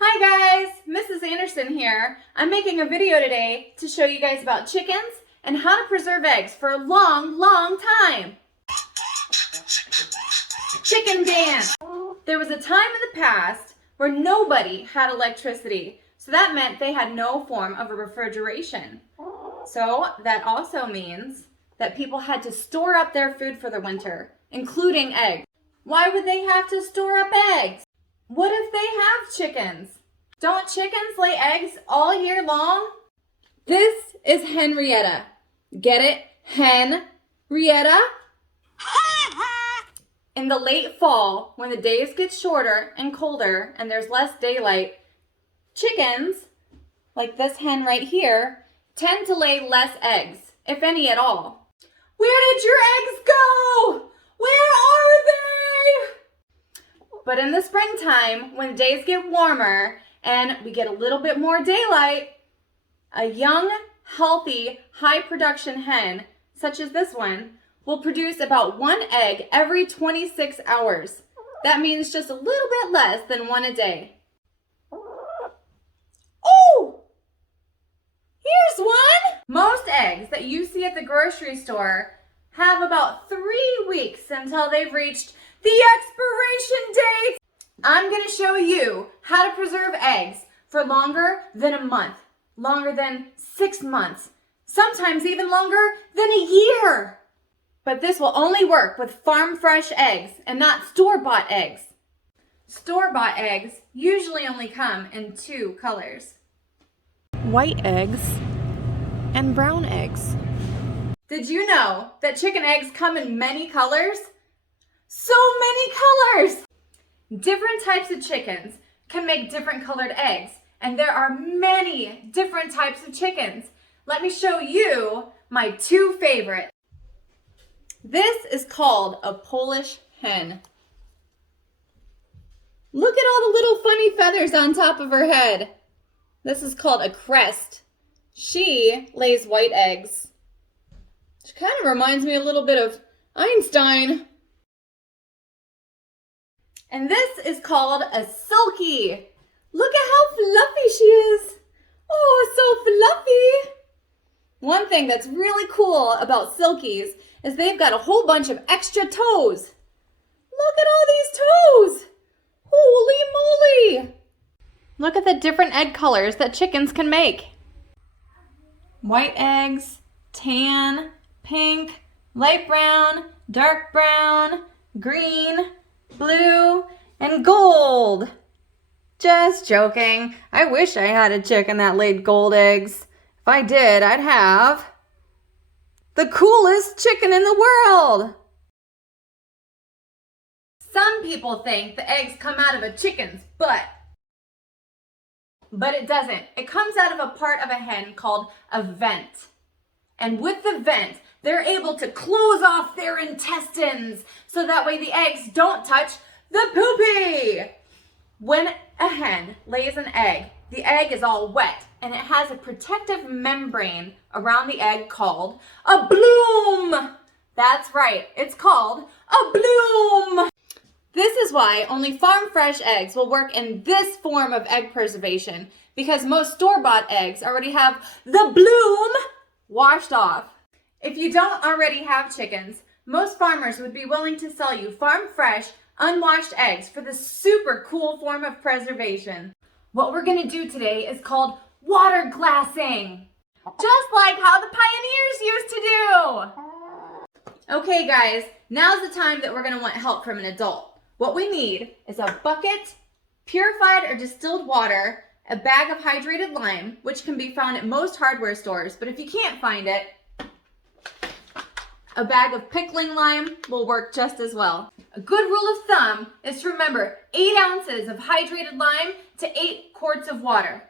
Hi guys, Mrs. Anderson here. I'm making a video today to show you guys about chickens and how to preserve eggs for a long time. Chicken dance. There was a time in the past where nobody had electricity, so that meant they had no form of a refrigeration. So that also means that people had to store up their food for the winter, including eggs. Why would they have to store up eggs? What if they have chickens? Don't chickens lay eggs all year long? This is Henrietta. Get it? Henrietta? In the late fall, when the days get shorter and colder and there's less daylight, chickens, like this hen right here, tend to lay less eggs, if any at all. Where did your eggs go? Where are they? But in the springtime, when the days get warmer and we get a little bit more daylight, a young, healthy, high-production hen, such as this one, will produce about 1 egg every 26 hours. That means just a little bit less than 1 a day. Oh! Here's one! Most eggs that you see at the grocery store have about 3 weeks until they've reached the expiration date. I'm going to show you how to preserve eggs for longer than a month, longer than 6 months, sometimes even longer than a year. But this will only work with farm fresh eggs and not store-bought eggs. Store-bought eggs usually only come in 2 colors: white eggs and brown eggs. Did you know that chicken eggs come in many colors? So many colors! Different types of chickens can make different colored eggs, and there are many different types of chickens. Let me show you my 2 favorites. This is called a Polish hen. Look at all the little funny feathers on top of her head. This is called a crest. She lays white eggs. She kind of reminds me a little bit of Einstein. And this is called a silkie. Look at how fluffy she is. Oh, so fluffy. One thing that's really cool about silkies is they've got a whole bunch of extra toes. Look at all these toes. Holy moly. Look at the different egg colors that chickens can make. White eggs, tan, pink, light brown, dark brown, green, blue, and gold. Just joking. I wish I had a chicken that laid gold eggs. If I did, I'd have the coolest chicken in the world. Some people think the eggs come out of a chicken's butt. But it doesn't. It comes out of a part of a hen called a vent. And with the vent, they're able to close off their intestines so that way the eggs don't touch the poopy. When a hen lays an egg, the egg is all wet and it has a protective membrane around the egg called a bloom. That's right, it's called a bloom. This is why only farm fresh eggs will work in this form of egg preservation, because most store-bought eggs already have the bloom washed off. If you don't already have chickens, most farmers would be willing to sell you farm fresh, unwashed eggs for this super cool form of preservation. What we're going to do today is called water glassing, just like how the pioneers used to do. Okay guys, now's the time that we're going to want help from an adult. What we need is a bucket, purified or distilled water, a bag of hydrated lime, which can be found at most hardware stores, but if you can't find it, a bag of pickling lime will work just as well. A good rule of thumb is to remember 8 ounces of hydrated lime to 8 quarts of water.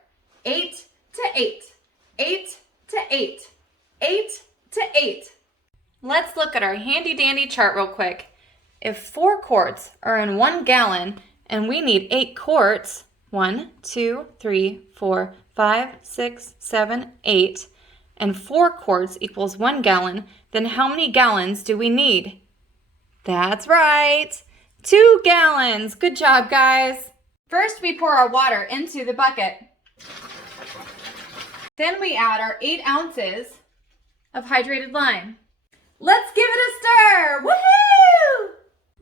8 to 8, 8 to 8, 8 to 8. Let's look at our handy dandy chart real quick. If 4 quarts are in 1 gallon and we need 8 quarts, 1, 2, 3, 4, 5, 6, 7, 8, and 4 quarts equals 1 gallon, then how many gallons do we need? That's right, 2 gallons. Good job, guys. First, we pour our water into the bucket. Then we add our 8 ounces of hydrated lime. Let's give it a stir! Woohoo!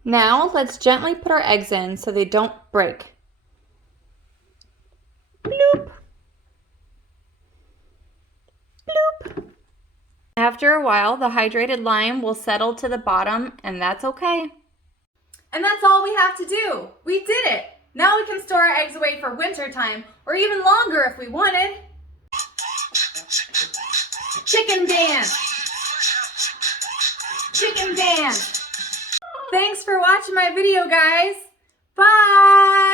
Now, let's gently put our eggs in so they don't break. Bloop. Bloop. After a while, the hydrated lime will settle to the bottom, and that's okay. And that's all we have to do. We did it. Now we can store our eggs away for winter time, or even longer if we wanted. Chicken dance. Chicken dance. Thanks for watching my video, guys. Bye.